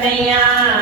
Kanaiya.